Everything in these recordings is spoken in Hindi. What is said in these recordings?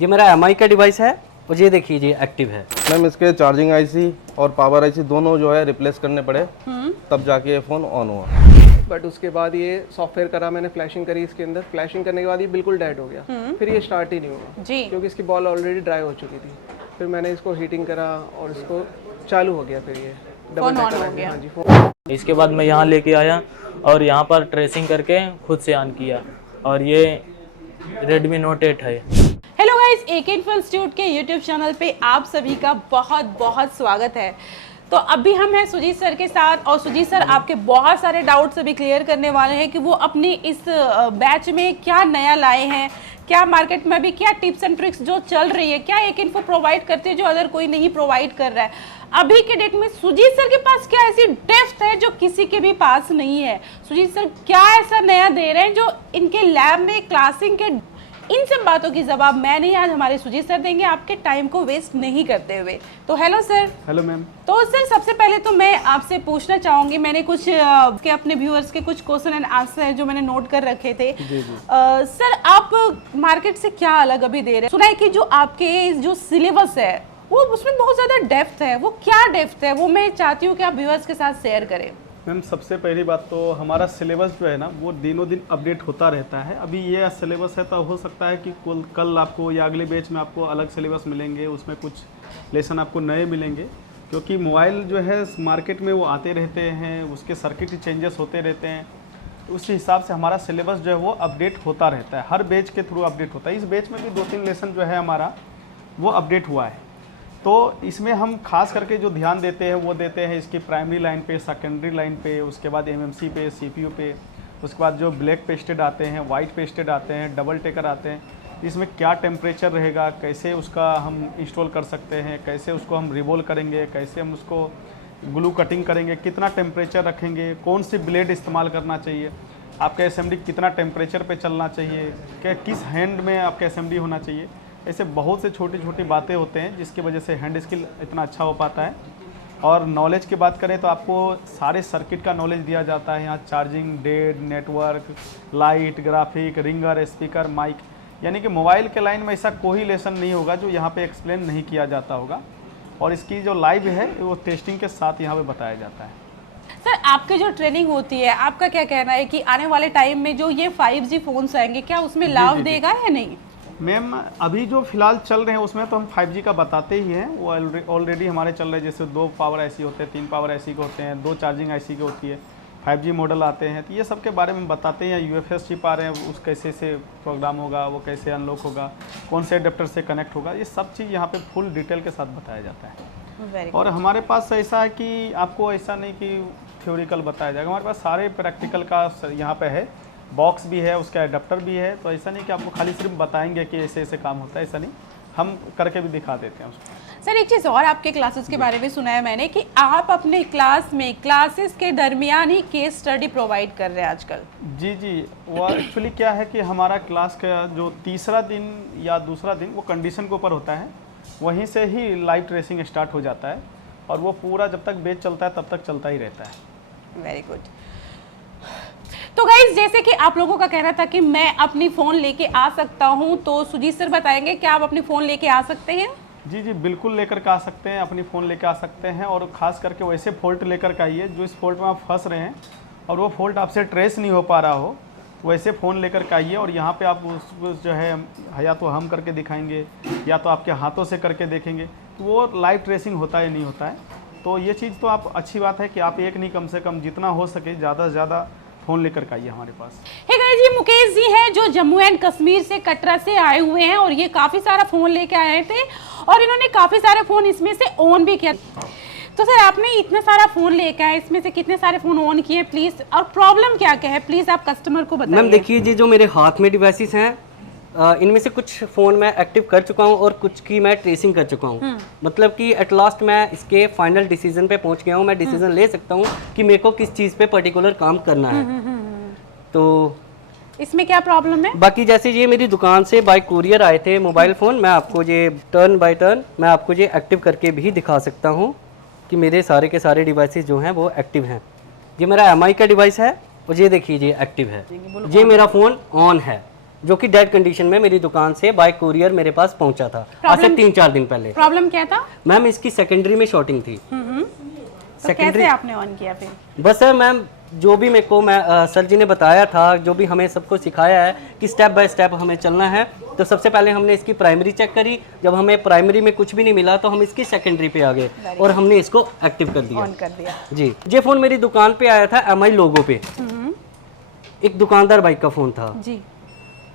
ये मेरा एमआई का डिवाइस है और ये देखिए ये एक्टिव है। मैम इसके चार्जिंग आईसी और पावर आईसी दोनों जो है रिप्लेस करने पड़े, तब जाके ये फ़ोन ऑन हुआ। बट उसके बाद ये सॉफ्टवेयर करा मैंने, फ्लैशिंग करी इसके अंदर, फ्लैशिंग करने के बाद ये बिल्कुल डेड हो गया। फिर ये स्टार्ट ही नहीं हुआ जी। क्योंकि इसकी बॉल ऑलरेडी ड्राई हो चुकी थी। फिर मैंने इसको हीटिंग करा और इसको चालू हो गया, फिर ये फोन ऑन हो गया। हाँ जी फोन। इसके बाद मैं यहाँ लेके आया और यहाँ पर ट्रेसिंग करके खुद से ऑन किया और ये Redmi Note 8 है। Hello guys, AK Info institute के यूट्यूब चैनल पे आप सभी का बहुत बहुत स्वागत है। तो अभी हम हैं सुजीत सर के साथ और सुजीत सर आपके बहुत सारे डाउट्स अभी क्लियर करने वाले हैं कि वो अपनी इस बैच में क्या नया लाए हैं, क्या मार्केट में अभी क्या टिप्स एंड ट्रिक्स जो चल रही है, क्या AK Info प्रोवाइड करती है जो अदर कोई नहीं प्रोवाइड कर रहा है। अभी के डेट में सुजीत सर के पास क्या ऐसी डेप्थ है जो किसी के भी पास नहीं है। सुजीत सर क्या ऐसा नया दे रहे हैं जो इनके लैब में क्लासिंग के, इन सब बातों की जवाब मैं नहीं, आज हमारे सुजीत सर देंगे आपके टाइम को वेस्ट नहीं करते हुए। तो हेलो सर। Hello ma'am. तो सर सबसे पहले तो मैं आपसे पूछना चाहूंगी, मैंने कुछ के अपने व्यूअर्स के कुछ क्वेश्चन एंड आंसर है जो मैंने नोट कर रखे थे। सर आप मार्केट से क्या अलग अभी दे रहे हैं? सुना है कि जो आपके जो सिलेबस है वो उसमें बहुत ज़्यादा डेप्थ है, वो क्या डेप्थ है वो मैं चाहती हूँ कि आप व्यूअर्स के साथ शेयर करें। मैम सबसे पहली बात तो हमारा सिलेबस जो है ना वो दिनों दिन अपडेट होता रहता है। अभी ये सिलेबस है तो हो सकता है कि कल आपको या अगले बैच में आपको अलग सिलेबस मिलेंगे, उसमें कुछ लेसन आपको नए मिलेंगे, क्योंकि मोबाइल जो है मार्केट में वो आते रहते हैं, उसके सर्किट चेंजेस होते रहते हैं। उस हिसाब से हमारा सिलेबस जो है वो अपडेट होता रहता है, हर बैच के थ्रू अपडेट होता है। इस बैच में भी 2-3 लेसन जो है हमारा वो अपडेट हुआ है। तो इसमें हम खास करके जो ध्यान देते हैं वो देते हैं इसकी प्राइमरी लाइन पे, सेकेंडरी लाइन पे, उसके बाद एमएमसी पे, सीपीयू पे, उसके बाद जो ब्लैक पेस्टेड आते हैं, वाइट पेस्टेड आते हैं, डबल टेकर आते हैं, इसमें क्या टेम्परेचर रहेगा, कैसे उसका हम इंस्टॉल कर सकते हैं, कैसे उसको हम रिवोल्व करेंगे, कैसे हम उसको ग्लू कटिंग करेंगे, कितना टेम्परेचर रखेंगे, कौन सी ब्लेड इस्तेमाल करना चाहिए, आपका एसएमडी कितना टेम्परेचर पे चलना चाहिए, क्या किस हैंड में आपका एसएमडी होना चाहिए। ऐसे बहुत से छोटी छोटी बातें होते हैं जिसकी वजह से हैंड स्किल इतना अच्छा हो पाता है। और नॉलेज की बात करें तो आपको सारे सर्किट का नॉलेज दिया जाता है यहाँ, charging, dead, network, light, graphic, ringer, speaker, mic, यानी कि मोबाइल के लाइन में ऐसा कोई लेसन नहीं होगा जो यहाँ पे एक्सप्लेन नहीं किया जाता होगा। और इसकी जो लाइव है वो टेस्टिंग के साथ यहाँ पे बताया जाता है। सर आपकी जो ट्रेनिंग होती है, आपका क्या कहना है कि आने वाले टाइम में जो ये 5G फोन्स आएंगे क्या उसमें लाभ देगा या नहीं? मैम अभी जो फिलहाल चल रहे हैं उसमें तो हम 5G का बताते ही हैं, वो ऑलरेडी हमारे चल रहे हैं। जैसे 2 पावर आईसी होते हैं, 3 पावर आईसी के होते हैं, 2 चार्जिंग आईसी के होती है, 5G मॉडल आते हैं, तो ये सब के बारे में बताते हैं। UFS चिप आ रहे हैं, उस कैसे से प्रोग्राम होगा, वो कैसे अनलॉक होगा, कौन से एडेप्टर से कनेक्ट होगा, ये सब चीज़ यहाँ पे फुल डिटेल के साथ बताया जाता है। और हमारे पास ऐसा है कि आपको ऐसा नहीं कि थ्योरिकल बताया जाएगा, हमारे पास सारे प्रैक्टिकल का यहाँ पे है, बॉक्स भी है, उसका एडाप्टर भी है। तो ऐसा नहीं कि आपको खाली सिर्फ बताएंगे कि ऐसे ऐसे काम होता है, ऐसा नहीं, हम करके भी दिखा देते हैं उसको। सर एक चीज़ और आपके क्लासेस के बारे में सुना है मैंने कि आप अपने क्लास में क्लासेस के दरमियान ही केस स्टडी प्रोवाइड कर रहे हैं आजकल। जी, वो एक्चुअली क्या है कि हमारा क्लास का जो तीसरा दिन या दूसरा दिन वो कंडीशन के ऊपर होता है, वहीं से ही लाइव ट्रेसिंग स्टार्ट हो जाता है और वो पूरा जब तक बैच चलता है तब तक चलता ही रहता है। Very good. तो गाइज जैसे कि आप लोगों का कहना था कि मैं अपनी फ़ोन लेके आ सकता हूं, तो सुजीत सर बताएंगे क्या आप अपनी फ़ोन लेके आ सकते हैं? जी बिल्कुल लेकर के आ सकते हैं, अपनी फ़ोन लेकर आ सकते हैं। और ख़ास करके वैसे फॉल्ट लेकर के आइए जो इस फॉल्ट में आप फंस रहे हैं और वो फॉल्ट आपसे ट्रेस नहीं हो पा रहा हो, वैसे फ़ोन लेकर के आइए। और यहाँ पे आप उसको जो है या तो हम करके दिखाएंगे या तो आपके हाथों से करके देखेंगे, तो वो लाइव ट्रेसिंग होता है नहीं होता है। तो ये चीज़ तो आप अच्छी बात है कि आप एक नहीं, कम से कम जितना हो सके ज़्यादा से ज़्यादा फ़ोन लेकर के आइए हमारे पास। हे गाइस, ये मुकेश जी हैं जो जम्मू एंड कश्मीर से, कटरा से आए हुए हैं और ये काफ़ी सारा फ़ोन लेके आए थे और इन्होंने काफ़ी सारे फ़ोन इसमें से ऑन भी किया। तो सर आपने इतना सारा फ़ोन लेके आए, इसमें से कितने सारे फ़ोन ऑन किए प्लीज़, और प्रॉब्लम क्या क्या है प्लीज़ आप कस्टमर को बताइए। मैम देखिए जी, जो मेरे हाथ में डिवाइसेस हैं इनमें से कुछ फ़ोन मैं एक्टिव कर चुका हूं और कुछ की मैं ट्रेसिंग कर चुका हूं। मतलब कि एट लास्ट मैं इसके फाइनल डिसीजन पे पहुंच गया हूं, मैं डिसीजन ले सकता हूं कि मेरे को किस चीज़ पे पर्टिकुलर काम करना है। तो इसमें क्या प्रॉब्लम है? बाकी जैसे ये मेरी दुकान से बाय कुरियर आए थे मोबाइल फ़ोन, मैं आपको ये टर्न बाय टर्न मैं आपको ये एक्टिव करके भी दिखा सकता हूँ कि मेरे सारे के सारे डिवाइसेस जो हैं वो एक्टिव हैं। ये मेरा एमआई का डिवाइस है और ये देखिए ये एक्टिव है, ये मेरा फ़ोन ऑन है। जो कि डेड कंडीशन में मेरी दुकान से बाय कुरियर मेरे पास पहुंचा था आज से 3-4 दिन पहले। प्रॉब्लम क्या था? मैम इसकी सेकेंडरी में शॉर्टिंग थी। तो कैसे आपने ऑन किया फिर? बस सर मैम जो भी मेरे को सर जी ने बताया था, जो भी हमें सबको सिखाया है कि स्टेप बाय स्टेप हमें चलना है, तो सबसे पहले हमने इसकी प्राइमरी चेक करी। जब हमें प्राइमरी में कुछ भी नहीं मिला तो हम इसकी सेकेंडरी पे आ गए और हमने इसको एक्टिव कर दिया। ऑन कर दिया जी। ये फ़ोन मेरी दुकान पे आया था MI लोगो पे, एक दुकानदार बाइक का फ़ोन था जी।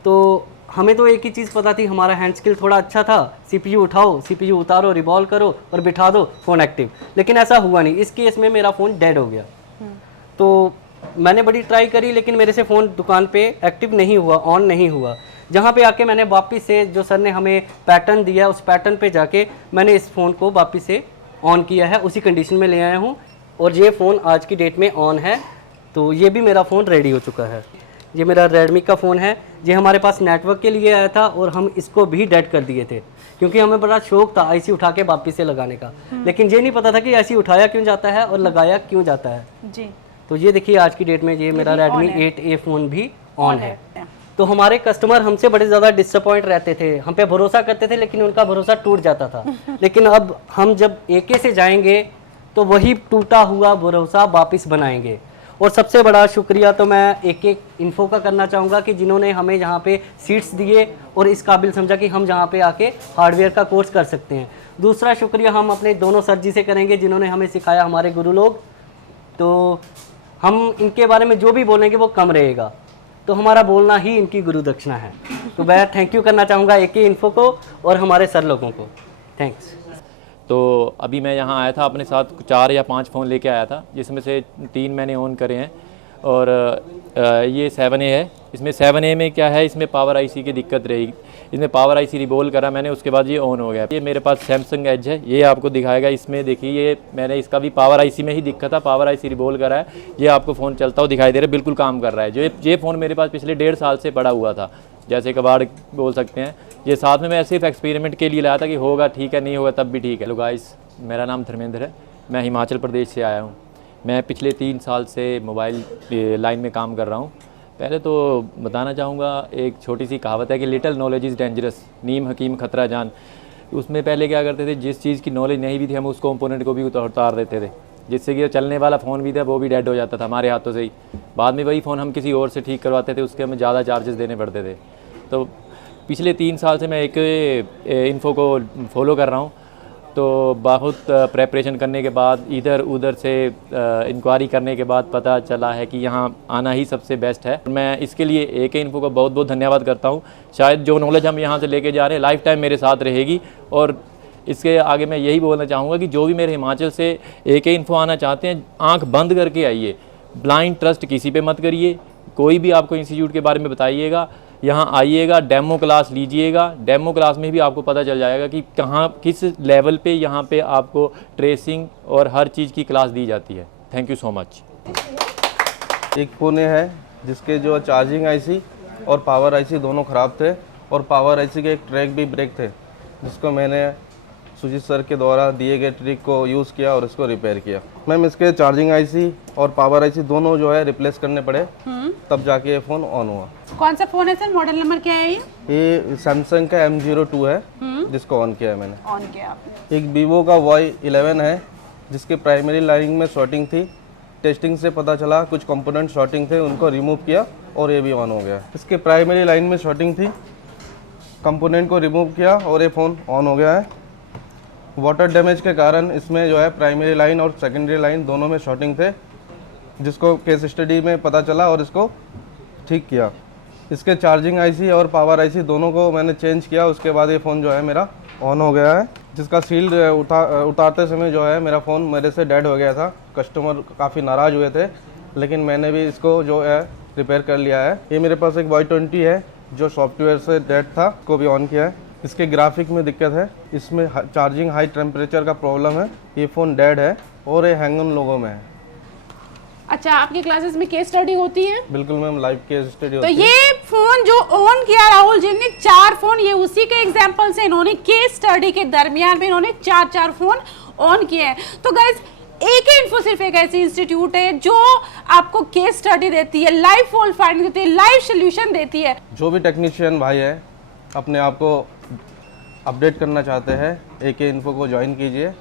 तो हमें तो एक ही चीज़ पता थी, हमारा हैंड स्किल थोड़ा अच्छा था, CPU उठाओ, CPU उतारो, रिवॉल्व करो और बिठा दो, फ़ोन एक्टिव। लेकिन ऐसा हुआ नहीं। इस केस में मेरा फ़ोन डेड हो गया। तो मैंने बड़ी ट्राई करी लेकिन मेरे से फ़ोन दुकान पे एक्टिव नहीं हुआ, ऑन नहीं हुआ। जहाँ पे आके मैंने वापस से जो सर ने हमें पैटर्न दिया उस पैटर्न पे जाके मैंने इस फ़ोन को वापस से ऑन किया है, उसी कंडीशन में ले आया हूँ और ये फ़ोन आज की डेट में ऑन है। तो ये भी मेरा फ़ोन रेडी हो चुका है। ये मेरा रेडमी का फ़ोन है, ये हमारे पास नेटवर्क के लिए आया था और हम इसको भी डेड कर दिए थे क्योंकि हमें बड़ा शौक था IC उठा के वापस से लगाने का, लेकिन ये नहीं पता था कि IC उठाया क्यों जाता है और लगाया क्यों जाता है जी। तो ये देखिए आज की डेट में ये मेरा Redmi 8A फ़ोन भी ऑन है। तो हमारे कस्टमर हमसे बड़े ज़्यादा डिसअपॉइंट रहते थे, हम पे भरोसा करते थे लेकिन उनका भरोसा टूट जाता था। लेकिन अब हम जब AK से जाएंगे तो वही टूटा हुआ भरोसा वापस बनाएंगे। और सबसे बड़ा शुक्रिया तो मैं AK इन्फो का करना चाहूँगा कि जिन्होंने हमें यहाँ पे सीट्स दिए और इस काबिल समझा कि हम जहाँ पे आके हार्डवेयर का कोर्स कर सकते हैं। दूसरा शुक्रिया हम अपने दोनों सर जी से करेंगे जिन्होंने हमें सिखाया, हमारे गुरु लोग। तो हम इनके बारे में जो भी बोलेंगे वो कम रहेगा, तो हमारा बोलना ही इनकी गुरु दक्षिणा है। तो मैं थैंक यू करना चाहूँगा AK इन्फो को और हमारे सर लोगों को। थैंक्स। तो अभी मैं यहाँ आया था, अपने साथ 4 या 5 फ़ोन लेके आया था, जिसमें से 3 मैंने ऑन करे हैं और ये 7A है। इसमें 7A में क्या है, इसमें पावर IC की दिक्कत रहेगी। इसमें पावर IC रिवॉल्व करा मैंने, उसके बाद ये ऑन हो गया। ये मेरे पास सैमसंग एज है, ये आपको दिखाएगा। इसमें देखिए ये मैंने इसका भी पावर IC में ही दिक्कत था, पावर IC रिवॉल्व करा है। ये आपको फ़ोन चलता हुआ दिखाई दे रहा है, बिल्कुल काम कर रहा है। जो ये फ़ोन मेरे पास पिछले 1.5 साल से पड़ा हुआ था, जैसे कबाड़ बोल सकते हैं। ये साथ में मैं सिर्फ एक्सपेरिमेंट के लिए लाया था कि होगा ठीक है, नहीं होगा तब भी ठीक है। हेलो गाइस, मेरा नाम धर्मेंद्र है, मैं हिमाचल प्रदेश से आया हूँ। मैं पिछले 3 साल से मोबाइल लाइन में काम कर रहा हूँ। पहले तो बताना चाहूँगा, एक छोटी सी कहावत है कि लिटिल नॉलेज इज़ डेंजरस, नीम हकीम खतरा जान। उसमें पहले क्या करते थे, जिस चीज़ की नॉलेज नहीं भी थी हम उस कंपोनेंट को भी उतार देते थे, जिससे कि चलने वाला फ़ोन भी था वो भी डेड हो जाता था हमारे हाथों से ही। बाद में वही फ़ोन हम किसी और से ठीक करवाते थे, उसके हमें ज़्यादा चार्जेस देने पड़ते थे। तो पिछले 3 साल से मैं AK इन्फो को फॉलो कर रहा हूँ। तो बहुत प्रेपरेशन करने के बाद, इधर उधर से इंक्वायरी करने के बाद पता चला है कि यहाँ आना ही सबसे बेस्ट है। मैं इसके लिए AK इन्फो का बहुत बहुत धन्यवाद करता हूँ। शायद जो नॉलेज हम यहाँ से लेके जा रहे हैं लाइफ टाइम मेरे साथ रहेगी। और इसके आगे मैं यही बोलना चाहूँगा कि जो भी मेरे हिमाचल से AK इन्फो आना चाहते हैं, आँख बंद करके आइए, ब्लाइंड ट्रस्ट किसी पे मत करिए। कोई भी आपको इंस्टीट्यूट के बारे में बताइएगा, यहाँ आइएगा, डेमो क्लास लीजिएगा। डेमो क्लास में भी आपको पता चल जाएगा कि कहाँ किस लेवल पे यहाँ पे आपको ट्रेसिंग और हर चीज़ की क्लास दी जाती है। Thank you so much. एक फ़ोन है जिसके जो चार्जिंग IC और पावर IC दोनों ख़राब थे और पावर IC के एक ट्रैक भी ब्रेक थे, जिसको मैंने सुजीत सर के द्वारा दिए गए ट्रिक को यूज़ किया और इसको रिपेयर किया। मैम इसके चार्जिंग IC और पावर IC दोनों जो है रिप्लेस करने पड़े, तब जाके ये फ़ोन ऑन हुआ। कौन सा फ़ोन है सर? मॉडल नंबर क्या है ये सैमसंग का M02 है, जिसको ऑन किया है मैंने। ऑन किया आपने। एक वीवो का Y11 है, जिसकी प्राइमरी लाइन में शॉर्टिंग थी। टेस्टिंग से पता चला कुछ कंपोनेंट शॉर्टिंग थे, उनको रिमूव किया और ये भी ऑन हो गया। इसके प्राइमरी लाइन में शॉर्टिंग थी, कंपोनेंट को रिमूव किया और ये फ़ोन ऑन हो गया है। वाटर डैमेज के कारण इसमें जो है प्राइमरी लाइन और सेकेंडरी लाइन दोनों में शॉर्टिंग थे, जिसको केस स्टडी में पता चला और इसको ठीक किया। इसके चार्जिंग IC और पावर IC दोनों को मैंने चेंज किया, उसके बाद ये फ़ोन जो है मेरा ऑन हो गया है। जिसका सील उतारते समय जो है मेरा फ़ोन मेरे से डेड हो गया था। कस्टमर काफ़ी नाराज़ हुए थे, लेकिन मैंने भी इसको जो है रिपेयर कर लिया है। ये मेरे पास एक Y20 है जो सॉफ्टवेयर से डेड था, को भी ऑन किया है। इसके ग्राफिक में दिक्कत है, इसमें चार्जिंग हाई टेम्परेचर का प्रॉब्लम है। ये फ़ोन डेड है और ये हैंगन लोगों में है। अच्छा, आपकी क्लासेस में केस स्टडी होती है? बिल्कुल मैम, लाइव केस स्टडी तो होती है। ये फोन जो ऑन किया राहुल जी ने 4 फोन, ये उसी के एग्जांपल से इन्होंने केस स्टडी के दरमियान में इन्होंने 4 फोन ऑन किए हैं। तो गाइस AK इन्फो सिर्फ एक ऐसी इंस्टीट्यूट है जो आपको केस स्टडी देती है, लाइव फॉल्ट फाइंडिंग देती है, लाइव सोल्यूशन देती है। जो भी टेक्नीशियन भाई है अपने आप को अपडेट करना चाहते हैं AK इन्फो को ज्वाइन कीजिए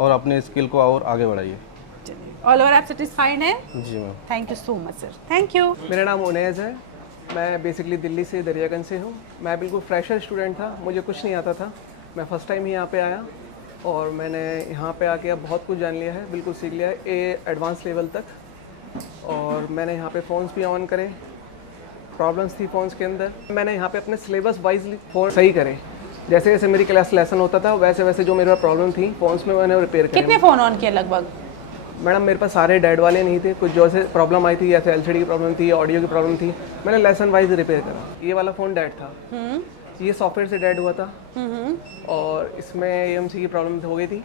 और अपनी स्किल को और आगे बढ़ाइए। ऑल ओवर आप सेटिस्फाइड हैं? जी ma'am. Thank you so much sir, thank you. मेरा नाम उनैज़ है, मैं बेसिकली दिल्ली से दरियागंज से हूँ। मैं बिल्कुल फ्रेशर स्टूडेंट था, मुझे कुछ नहीं आता था। मैं फ़र्स्ट टाइम ही यहाँ पे आया और मैंने यहाँ पे आके अब बहुत कुछ जान लिया है, बिल्कुल सीख लिया है एडवांस लेवल तक। और मैंने यहाँ पे फ़ोन्स भी ऑन करे, प्रॉब्लम्स थी फ़ोन्स के अंदर, मैंने यहाँ पे अपने सिलेबस वाइज फ़ोन सही करे। जैसे जैसे मेरी क्लास लेसन होता था वैसे वैसे जो मेरे प्रॉब्लम थी फ़ोन्स में मैंने रिपेयर करे। कितने फ़ोन ऑन किए लगभग? मैडम मेरे पास सारे डेड वाले नहीं थे, कुछ जो से प्रॉब्लम आई थी, जैसे LCD की प्रॉब्लम थी, ऑडियो की प्रॉब्लम थी, मैंने लेसन वाइज रिपेयर करा। ये वाला फ़ोन डेड था, ये सॉफ्टवेयर से डेड हुआ था और इसमें AMC की प्रॉब्लम हो गई थी,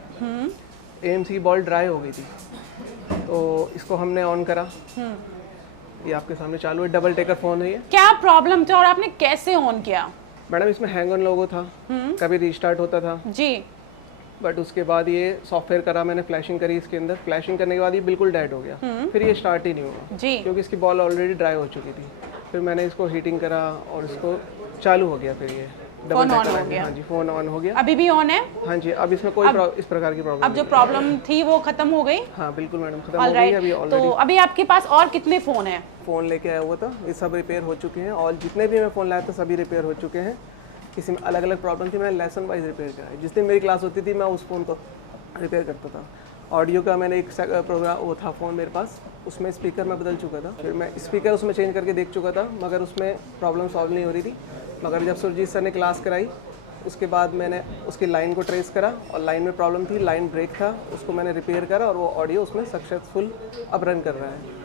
AMC की बॉल ड्राई हो गई थी, तो इसको हमने ऑन करा। ये आपके सामने चालू है, डबल टेकर फ़ोन है ये। क्या प्रॉब्लम था और आपने कैसे ऑन किया? मैडम इसमें हैंग ऑन लोगो था, कभी रीस्टार्ट होता था जी। बट उसके बाद ये सॉफ्टवेयर करा मैंने, फ्लैशिंग करी इसके अंदर, फ्लैशिंग करने के बाद ये बिल्कुल डेड हो गया। फिर ये स्टार्ट ही नहीं हुआ जी। क्योंकि इसकी बॉल ऑलरेडी ड्राई हो चुकी थी। फिर मैंने इसको हीटिंग करा और इसको चालू हो गया। फिर ये फोन ऑन हो गया। हाँ जी, फ़ोन ऑन हो गया। अभी भी ऑन है? हाँ जी, अब इसमें कोई इस प्रकार की प्रॉब्लम अब जो प्रॉब्लम थी वो खत्म हो गई? हाँ बिल्कुल मैडम, खत्म हो गई ऑलराइट। अभी तो ऑलरेडी। अभी आपके पास और कितने फ़ोन हैं? फ़ोन लेके आया हुआ था, ये सब रिपेयर हो चुके हैं और जितने भी मैं फ़ोन लाया था सभी रिपेयर हो चुके हैं। किसी में अलग अलग प्रॉब्लम थी, मैंने लेसन वाइज रिपेयर कराई। जिस दिन मेरी क्लास होती थी मैं उस फ़ोन को रिपेयर करता था। ऑडियो का मैंने एक प्रोग्राम वो था फ़ोन मेरे पास, उसमें स्पीकर मैं बदल चुका था। फिर मैं स्पीकर उसमें चेंज करके देख चुका था मगर उसमें प्रॉब्लम सॉल्व नहीं हो रही थी। मगर जब सुरजीत सर ने क्लास कराई उसके बाद मैंने उसकी लाइन को ट्रेस करा और लाइन में प्रॉब्लम थी, लाइन ब्रेक था, उसको मैंने रिपेयर करा और वो ऑडियो उसमें सक्सेसफुल अब रन कर रहा है।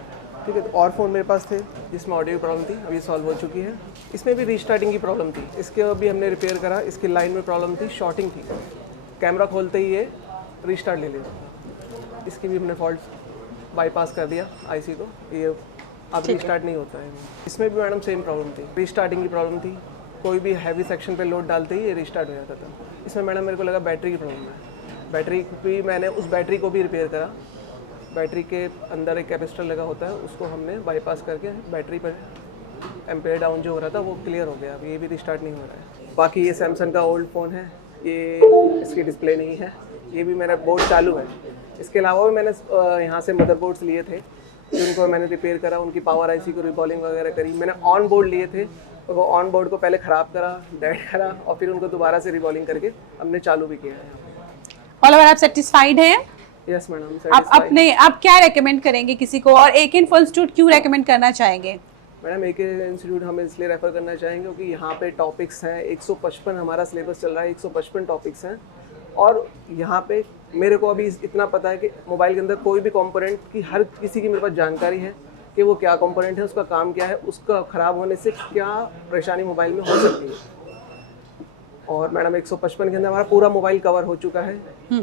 ठीक है, तो और फ़ोन मेरे पास थे जिसमें ऑडियो की प्रॉब्लम थी, अभी सॉल्व हो चुकी है। इसमें भी रीस्टार्टिंग की प्रॉब्लम थी, इसके अभी हमने रिपेयर करा। इसकी लाइन में प्रॉब्लम थी, शॉर्टिंग थी, कैमरा खोलते ही ये रीस्टार्ट ले लेता। इसकी भी हमने फॉल्ट बाईपास कर दिया IC को, ये अब रीस्टार्ट नहीं होता है। इसमें भी मैडम सेम प्रॉब्लम थी, रीस्टार्टिंग की प्रॉब्लम थी, कोई भी हैवी सेक्शन पे लोड डालते ही ये रीस्टार्ट हो जाता था। इसमें मैडम मेरे को लगा बैटरी की प्रॉब्लम है, बैटरी भी मैंने उस बैटरी को भी रिपेयर करा। बैटरी के अंदर एक कैपेसिटर लगा होता है, उसको हमने बाईपास करके बैटरी पर एम्पेयर डाउन जो हो रहा था वो क्लियर हो गया। अब ये भी रिस्टार्ट नहीं हो रहा है। बाकी ये सैमसंग का ओल्ड फ़ोन है, ये इसकी डिस्प्ले नहीं है, ये भी मेरा बोर्ड चालू है। इसके अलावा भी मैंने यहाँ से मदरबोर्ड्स लिए थे जिनको मैंने रिपेयर करा, उनकी पावर IC को रिबॉलिंग वगैरह करी। मैंने ऑन बोर्ड लिए थे तो वो ऑन बोर्ड को पहले ख़राब करा, डेड करा और फिर उनको दोबारा से रिबॉलिंग करके हमने चालू भी किया है। ऑल ओवर आप सेटिस्फाइड हैं? Yes madam. आप क्या रेकमेंड करेंगे किसी को और AK इन्फो इंस्टीट्यूट क्यों रेकमेंड करना चाहेंगे? मैडम AK इंस्टीट्यूट हम इसलिए रेफ़र करना चाहेंगे क्योंकि यहाँ पे टॉपिक्स हैं 155, हमारा सिलेबस चल रहा है, 155 टॉपिक्स हैं। और यहाँ पे मेरे को अभी इतना पता है कि मोबाइल के अंदर कोई भी कंपोनेंट की हर किसी की मेरे पास जानकारी है कि वो क्या कंपोनेंट है, उसका काम क्या है, उसका ख़राब होने से क्या परेशानी मोबाइल में हो सकती है। और मैडम 155 के अंदर हमारा पूरा मोबाइल कवर हो चुका है।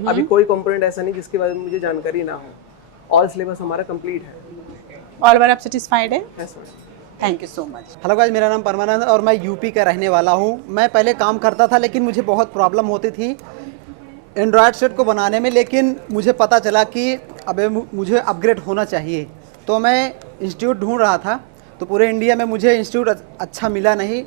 अभी कोई कंपोनेंट ऐसा नहीं जिसके बारे में मुझे जानकारी ना हो। ऑल सिलेबस हमारा कंप्लीट है। ऑल ओवर आप सेटिस्फाइड हैं? Yes madam. Thank you so much. Hello guys, मेरा नाम परमानंद और मैं यूपी का रहने वाला हूँ। मैं पहले काम करता था लेकिन मुझे बहुत प्रॉब्लम होती थी एंड्रॉयड सेट को बनाने में, लेकिन मुझे पता चला कि अबे मुझे अपग्रेड होना चाहिए। तो मैं इंस्टीट्यूट ढूंढ रहा था, तो पूरे इंडिया में मुझे इंस्टीट्यूट अच्छा मिला नहीं।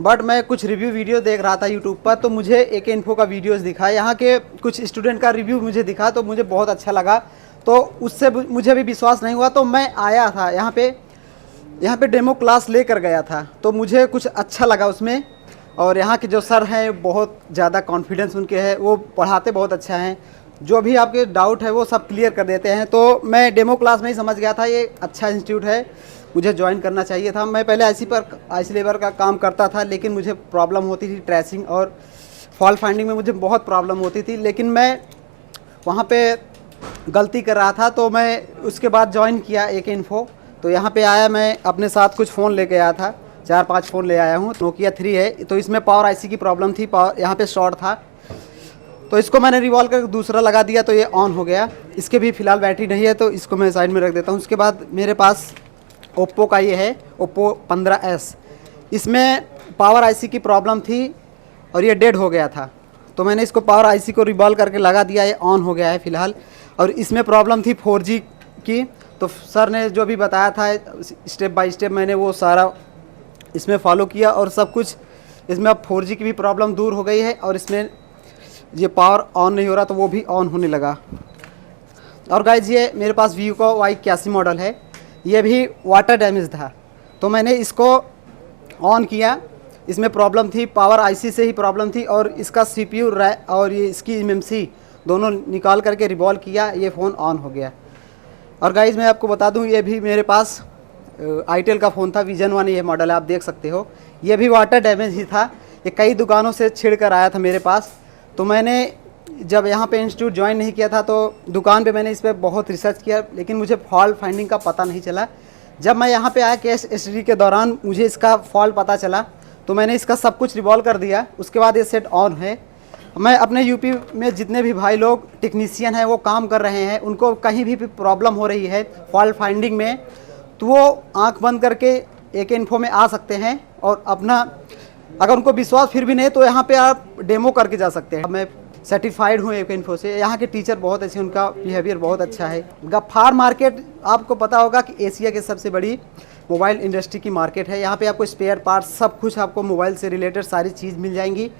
बट मैं कुछ रिव्यू वीडियो देख रहा था यूट्यूब पर, तो मुझे AK इन्फो का वीडियोस दिखा, यहाँ के कुछ स्टूडेंट का रिव्यू मुझे दिखा तो मुझे बहुत अच्छा लगा। तो उससे मुझे भी विश्वास नहीं हुआ, तो मैं आया था यहाँ पे डेमो क्लास लेकर गया था, तो मुझे कुछ अच्छा लगा उसमें। और यहाँ के जो सर हैं बहुत ज़्यादा कॉन्फिडेंस उनके है, वो पढ़ाते बहुत अच्छा हैं, जो भी आपके डाउट है वो सब क्लियर कर देते हैं। तो मैं डेमो क्लास में ही समझ गया था ये अच्छा इंस्टीट्यूट है, मुझे ज्वाइन करना चाहिए था। मैं पहले IC लेबर का काम करता था, लेकिन मुझे प्रॉब्लम होती थी ट्रेसिंग और फॉल्ट फाइंडिंग में मुझे बहुत प्रॉब्लम होती थी, लेकिन मैं वहाँ पे गलती कर रहा था। तो मैं उसके बाद ज्वाइन किया AK इन्फो। तो यहाँ पे आया, मैं अपने साथ कुछ फ़ोन लेके आया था, 4-5 फ़ोन ले आया हूँ। Nokia 3 है, तो इसमें पावर IC की प्रॉब्लम थी, यहाँ पे शॉर्ट था, तो इसको मैंने रिवॉल्व करके दूसरा लगा दिया तो ये ऑन हो गया। इसके भी फ़िलहाल बैटरी नहीं है, तो इसको मैं साइड में रख देता हूँ। उसके बाद मेरे पास ओप्पो का ये है, ओप्पो 15S। इसमें पावर IC की प्रॉब्लम थी और ये डेड हो गया था, तो मैंने इसको पावर IC को रिवॉल्व करके लगा दिया, ये ऑन हो गया है फ़िलहाल। और इसमें प्रॉब्लम थी 4G की। तो सर ने जो भी बताया था स्टेप बाय स्टेप मैंने वो सारा इसमें फॉलो किया और सब कुछ इसमें अब 4G की भी प्रॉब्लम दूर हो गई है और इसमें ये पावर ऑन नहीं हो रहा तो वो भी ऑन होने लगा। और गाइज ये मेरे पास वीवो का Y81 मॉडल है, ये भी वाटर डैमेज था तो मैंने इसको ऑन किया। इसमें प्रॉब्लम थी, पावर IC से ही प्रॉब्लम थी और इसका CPU और ये इसकी MMC दोनों निकाल करके रिवॉल्व किया, ये फ़ोन ऑन हो गया। और गाइज मैं आपको बता दूं ये भी मेरे पास आईटेल का फ़ोन था, विजन 1 ये मॉडल है, आप देख सकते हो। ये भी वाटर डैमेज ही था, ये कई दुकानों से छिड़ कर आया था मेरे पास। तो मैंने जब यहाँ पे इंस्टीट्यूट ज्वाइन नहीं किया था तो दुकान पे मैंने इस पर बहुत रिसर्च किया, लेकिन मुझे फॉल्ट फाइंडिंग का पता नहीं चला। जब मैं यहाँ पे आया कैश स्टडी के दौरान मुझे इसका फॉल्ट पता चला तो मैंने इसका सब कुछ रिवॉल्व कर दिया। उसके बाद ये सेट ऑन है। मैं अपने यूपी में जितने भी भाई लोग टेक्नीशियन हैं वो काम कर रहे हैं, उनको कहीं भी प्रॉब्लम हो रही है फॉल्ट फाइंडिंग में, तो वो आंख बंद करके AK इन्फो में आ सकते हैं और अपना, अगर उनको विश्वास फिर भी नहीं तो यहाँ पे आप डेमो करके जा सकते हैं। मैं सर्टिफाइड हूँ AK इन्फो से, यहाँ के टीचर बहुत अच्छे, उनका बिहेवियर बहुत अच्छा है। गफ्फार मार्केट आपको पता होगा कि एशिया की सबसे बड़ी मोबाइल इंडस्ट्री की मार्केट है। यहाँ पे आपको स्पेयर पार्ट्स सब कुछ आपको मोबाइल से रिलेटेड सारी चीज़ मिल जाएंगी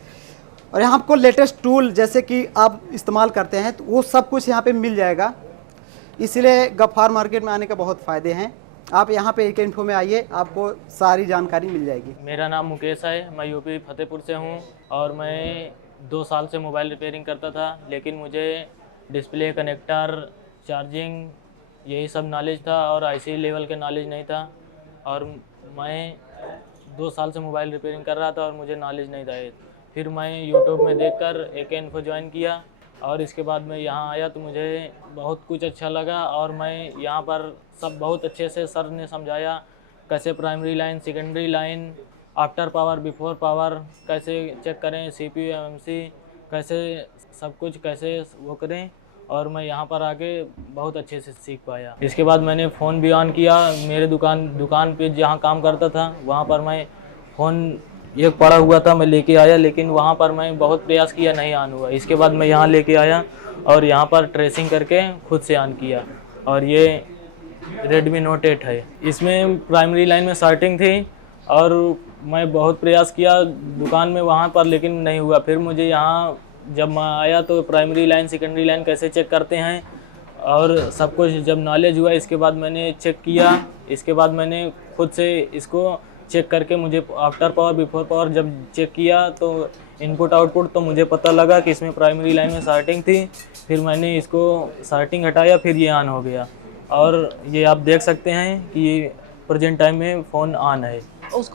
और यहाँ आपको लेटेस्ट टूल जैसे कि आप इस्तेमाल करते हैं तो वो सब कुछ यहाँ पे मिल जाएगा। इसलिए गफ्फार मार्केट में आने का बहुत फ़ायदे हैं। आप यहाँ पे AK इन्फो में आइए, आपको सारी जानकारी मिल जाएगी। मेरा नाम मुकेश है, मैं यूपी फतेहपुर से हूँ और मैं 2 साल से मोबाइल रिपेयरिंग करता था, लेकिन मुझे डिस्प्ले, कनेक्टर, चार्जिंग यही सब नॉलेज था और IC लेवल के नॉलेज नहीं था। और मैं 2 साल से मोबाइल रिपेयरिंग कर रहा था और मुझे नॉलेज नहीं था। फिर मैं यूट्यूब में देखकर AK इन्फो ज्वाइन किया और इसके बाद मैं यहाँ आया तो मुझे बहुत कुछ अच्छा लगा और मैं यहाँ पर सब बहुत अच्छे से सर ने समझाया कैसे primary line, secondary line, after power, before power कैसे चेक करें, CPU, MMC कैसे सब कुछ कैसे वो करें, और मैं यहाँ पर आके बहुत अच्छे से सीख पाया। इसके बाद मैंने फ़ोन भी ऑन किया। मेरे दुकान पे जहाँ काम करता था वहाँ पर मैं फ़ोन एक पड़ा हुआ था, मैं लेके आया, लेकिन वहाँ पर मैं बहुत प्रयास किया, नहीं ऑन हुआ। इसके बाद मैं यहाँ लेके आया और यहाँ पर ट्रेसिंग करके खुद से ऑन किया और ये Redmi Note 8 है। इसमें प्राइमरी लाइन में शॉर्टिंग थी और मैं बहुत प्रयास किया दुकान में वहाँ पर, लेकिन नहीं हुआ। फिर मुझे यहाँ जब मैं आया तो प्राइमरी लाइन, सेकेंडरी लाइन कैसे चेक करते हैं और सब कुछ जब नॉलेज हुआ, इसके बाद मैंने चेक किया। इसके बाद मैंने खुद से इसको चेक करके मुझे आफ्टर पावर, बिफोर पावर जब चेक किया तो इनपुट आउटपुट तो मुझे पता लगा कि इसमें प्राइमरी लाइन में शॉर्टिंग थी। फिर मैंने इसको शॉर्टिंग हटाया, फिर ये ऑन हो गया और ये आप देख सकते हैं कि प्रेजेंट टाइम में फ़ोन ऑन है।